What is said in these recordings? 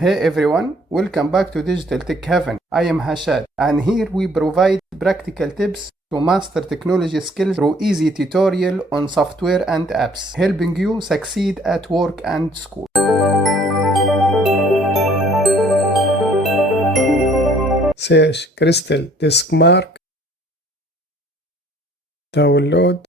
Hey everyone, welcome back to Digital Tech Heaven. I am Hashad, and here we provide practical tips to master technology skills through easy tutorial on software and apps, helping you succeed at work and school. Search CrystalDiskMark, download,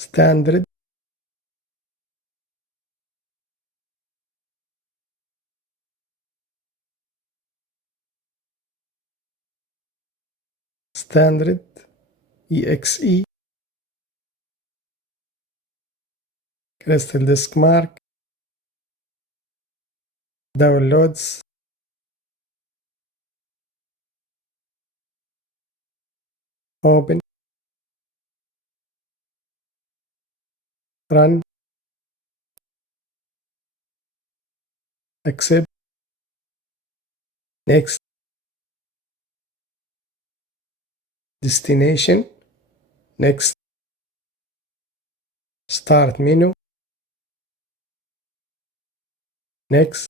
standard, standard, exe, CrystalDiskMark, downloads, open, run, accept, next, destination, next, start menu, next,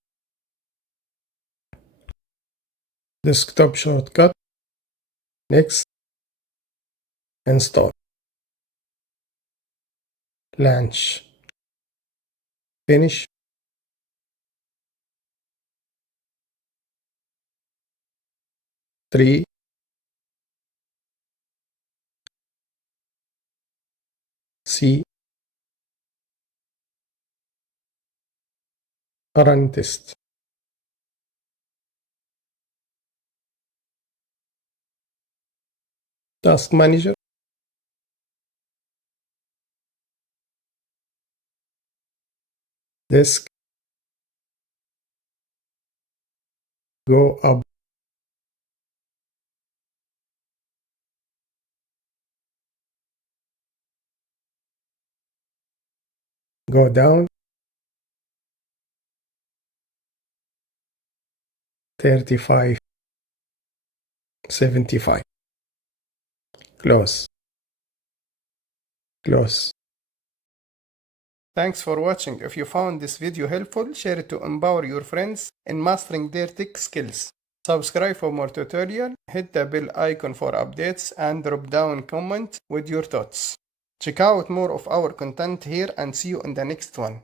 desktop shortcut, next, install, launch, finish, three, C, run test. Task manager, disk, go up, go down, 35, 75, close, close. Thanks for watching. If you found this video helpful, share it to empower your friends in mastering their tech skills. Subscribe for more tutorial, hit the bell icon for updates, and drop down comment with your thoughts. Check out more of our content here and see you in the next one.